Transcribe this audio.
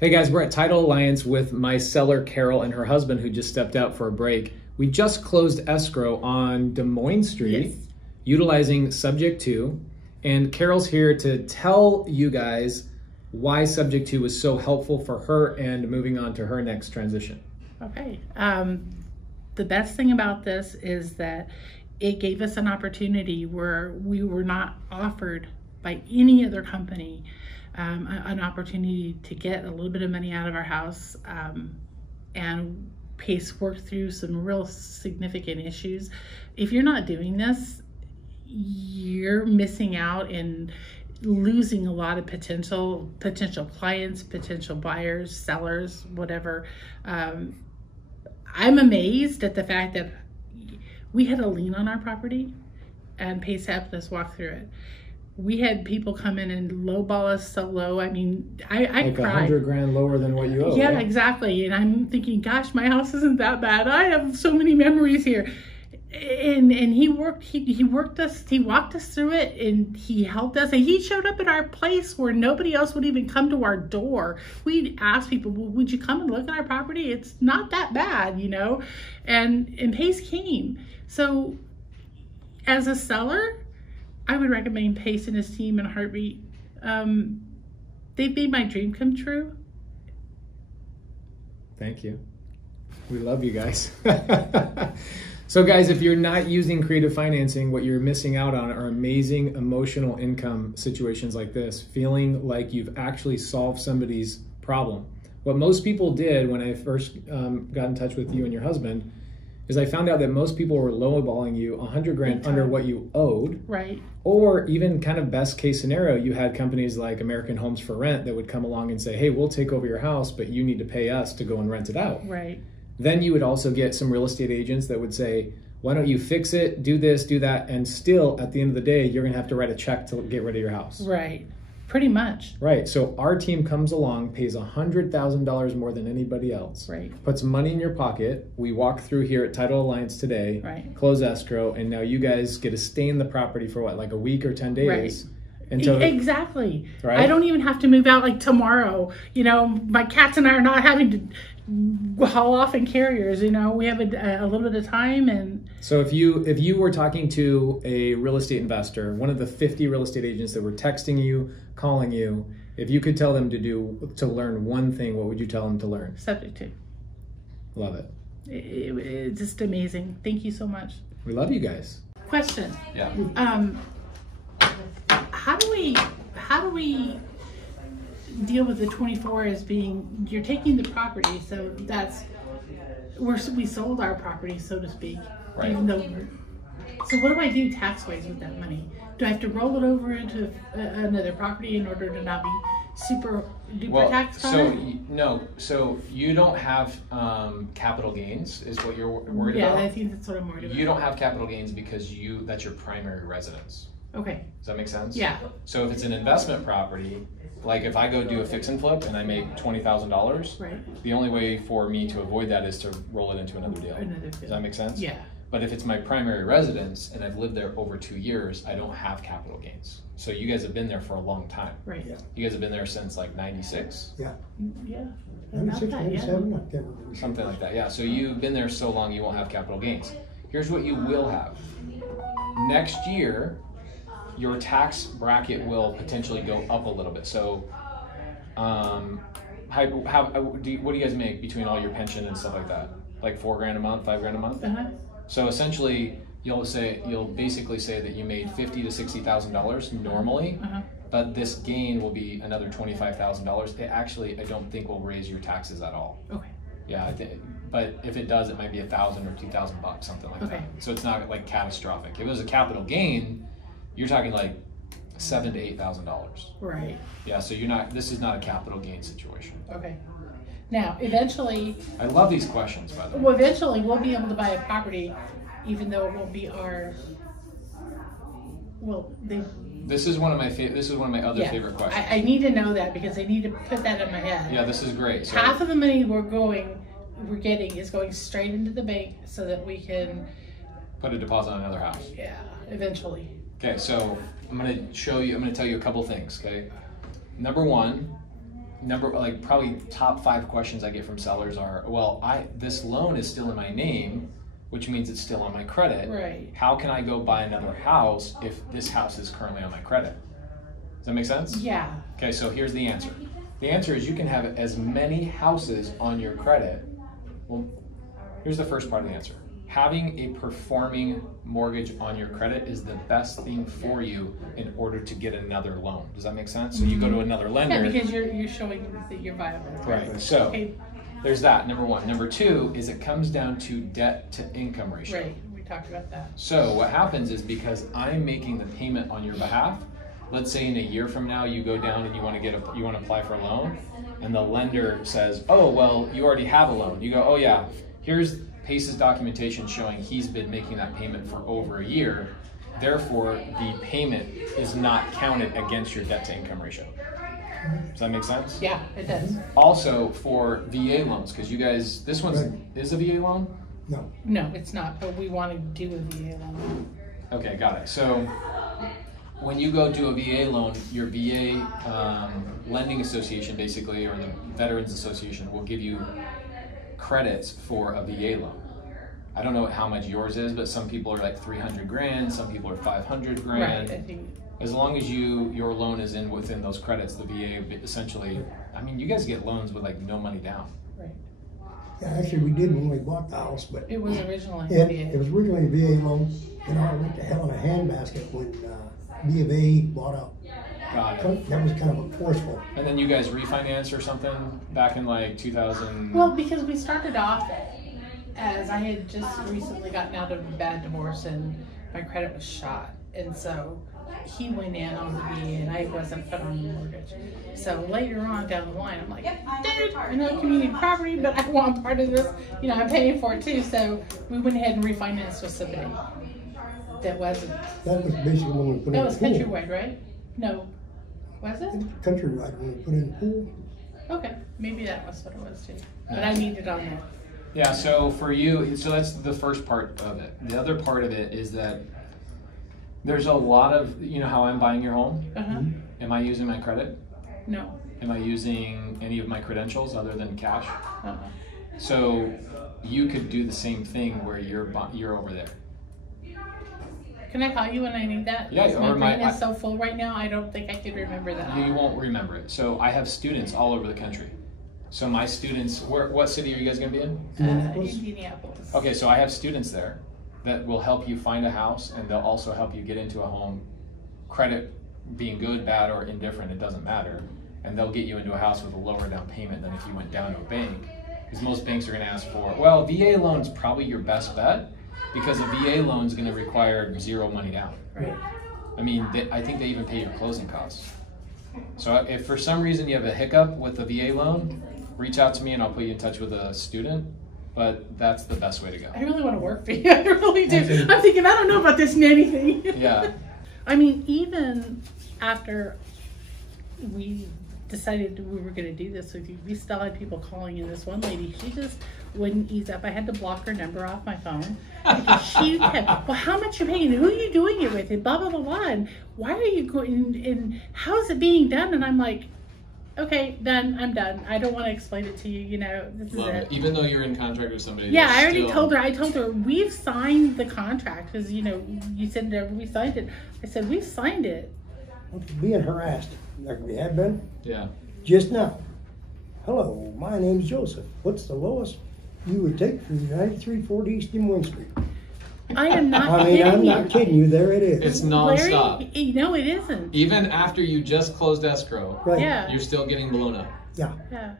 Hey guys, we're at Title Alliance with my seller Carol and her husband who just stepped out for a break. We just closed escrow on Des Moines Street, utilizing Subject To, and Carol's here to tell you guys why Subject To was so helpful for her and moving on to her next transition. Okay. The best thing about this is that it gave us an opportunity where we were not offered by any other company an opportunity to get a little bit of money out of our house and work through some real significant issues. If you're not doing this, you're missing out and losing a lot of potential clients, potential buyers, sellers, whatever. I'm amazed at the fact that we had a lien on our property and Pace helped us walk through it. We had people come in and lowball us so low. I mean, I like cried. $100,000 lower than what you owe. Yeah, right? Exactly. And I'm thinking, gosh, my house isn't that bad. I have so many memories here. And he walked us through it, and he helped us. And he showed up at our place where nobody else would even come to our door. We'd ask people, well, would you come and look at our property? It's not that bad, you know? And Pace came. So as a seller, I would recommend Pace and his team in a heartbeat. They've made my dream come true. Thank you. We love you guys. So guys, if you're not using creative financing, what you're missing out on are amazing emotional income situations like this, feeling like you've actually solved somebody's problem. What most people did when I first got in touch with you and your husband is I found out that most people were lowballing you $100,000 under what you owed. Right. Or even kind of best case scenario, you had companies like American Homes for Rent that would come along and say, hey, we'll take over your house, but you need to pay us to go and rent it out. Right. Then you would also get some real estate agents that would say, why don't you fix it, do this, do that, and still at the end of the day, you're gonna have to write a check to get rid of your house. Right. Pretty much. Right. So our team comes along, pays $100,000 more than anybody else. Right. Puts money in your pocket. We walk through here at Title Alliance today. Right. Close escrow, and now you guys get to stay in the property for what, like a week or 10 days? Right. Until, exactly. Right? I don't even have to move out like tomorrow. You know, my cats and I are not having to haul off in carriers. You know, we have a little bit of time. And so if you were talking to a real estate investor, one of the 50 real estate agents that were texting you, calling you, if you could tell them to learn one thing, what would you tell them to learn? Subject To. Love it. It's just amazing. Thank you so much. We love you guys. Question. Yeah. How do we deal with the 24 as being, you're taking the property, so that's we sold our property, so to speak. Right. Even though so what do I do tax-wise with that money? Do I have to roll it over into another property in order to not be super duper taxed on it? So you don't have capital gains is what you're worried about? Yeah, I think that's what I'm worried about. You don't have capital gains because that's your primary residence. Okay. Does that make sense? Yeah. So if it's an investment property, like if I go do a fix and flip and I make $20,000, right, the only way for me to avoid that is to roll it into another deal. Does that make sense? Yeah. But if it's my primary residence and I've lived there over 2 years, I don't have capital gains. So you guys have been there for a long time. Right. Yeah. You guys have been there since like 96? Yeah. Yeah. 96, 97, I can't remember. Something like that, yeah. So you've been there so long you won't have capital gains. Here's what you will have. Next year, your tax bracket will potentially go up a little bit. So what do you guys make between all your pension and stuff like that? Like $4,000 a month, $5,000 a month? Uh-huh. So essentially, you'll basically say that you made $50,000 to $60,000 normally, but this gain will be another $25,000. It actually, I don't think will raise your taxes at all. Okay. Yeah, but if it does, it might be $1,000 or $2,000, something like that. So it's not like catastrophic. If it was a capital gain, you're talking like $7,000 to $8,000. Right. Yeah, so this is not a capital gain situation. Okay. Now, eventually, I love these questions, by the way. well, eventually we'll be able to buy a property, even though it won't be our. Well, This is one of my other favorite questions. I need to know that because I need to put that in my head. Yeah, this is great. So, half of the money we're getting is going straight into the bank so that we can put a deposit on another house. Yeah, eventually. Okay, so I'm going to tell you a couple things, okay? Number one, probably top 5 questions I get from sellers are, well, this loan is still in my name, which means it's still on my credit. Right. How can I go buy another house if this house is currently on my credit? Does that make sense? Yeah. Okay, so here's the answer. The answer is you can have as many houses on your credit. Well, here's the first part of the answer. Having a performing mortgage on your credit is the best thing for you in order to get another loan. Does that make sense? So you go to another lender. Yeah, because you're showing that you're viable. Right. So there's that, number 1. Number 2 is it comes down to debt to income ratio. Right. We talked about that. So what happens is because I'm making the payment on your behalf, let's say in a year from now you go down and you want to apply for a loan, and the lender says, oh, well, you already have a loan. You go, oh yeah, here's Pace's documentation showing he's been making that payment for over a year. Therefore, the payment is not counted against your debt to income ratio. Does that make sense? Yeah, it does. Also for VA loans, because you guys, this one is a VA loan? No. No, it's not, but we want to do a VA loan. Okay, got it. So when you go do a VA loan, your VA lending association basically, or the Veterans Association, will give you credits for a VA loan. I don't know how much yours is, but some people are like 300 grand, some people are 500 grand. Right, I think. As long as your loan is within those credits, the VA essentially, I mean, you guys get loans with like no money down. Right. Yeah, actually we did when we bought the house, but It was originally it VA. was originally a VA loan. You know, I went to hell in a handbasket when B of A bought out. Got it. That was kind of a forceful. And then you guys refinance or something back in like 2000? Well, because we started off as I had just recently gotten out of a bad divorce and my credit was shot. And so he went in on the VA and I wasn't put on the mortgage. So later on down the line, I'm like, dude, I know community property, but I want part of this. You know, I'm paying for it too. So we went ahead and refinanced with somebody that wasn't. That was basically when we put in That the was pool. Countrywide, right? No. Was it? Countrywide when we put in the pool. Okay, maybe that was what it was too. But I need it on there. Yeah, so for you, so that's the first part of it. The other part of it is that there's a lot of, you know how I'm buying your home? Uh-huh. Am I using my credit? No. Am I using any of my credentials other than cash? Uh-uh. So you could do the same thing where you're over there. Can I call you when I need that? Yeah, Because or my brain is so full right now, I don't think I could remember that. You won't remember it. So I have students all over the country. So my students, what city are you guys going to be in? Indianapolis. Okay, so I have students there that will help you find a house, and they'll also help you get into a home, credit being good, bad, or indifferent, it doesn't matter. And they'll get you into a house with a lower down payment than if you went down to a bank. Because most banks are going to ask for, well, VA loan's probably your best bet, because a VA loan is going to require zero money down. Right. I mean, I think they even pay your closing costs. So if for some reason you have a hiccup with a VA loan, reach out to me and I'll put you in touch with a student. But that's the best way to go. I really want to work for you. I really do. I'm thinking, I don't know about this nanny thing. Yeah. I mean, even after we decided we were going to do this with you, we still had people calling in. This one lady, she just wouldn't ease up. I had to block her number off my phone because she kept, well, how much you paying? Who are you doing it with? And blah, blah, blah, blah. And why are you going, and how is it being done? And I'm like, okay, done. I'm done. I don't want to explain it to you. You know, this is it. Even though you're in contract with somebody. Yeah, I already told her. I told her we've signed the contract because you know you said that we signed it. I said we've signed it. Being harassed like we have been. Yeah. Just now. Hello, my name's Joseph. What's the lowest you would take for 9340 East Des Moines Street? I am not I mean, kidding I'm you. not kidding you. There it is. It's nonstop. Larry, no, it isn't. Even after you just closed escrow, Right. Yeah. you're still getting blown up. Yeah. Yeah.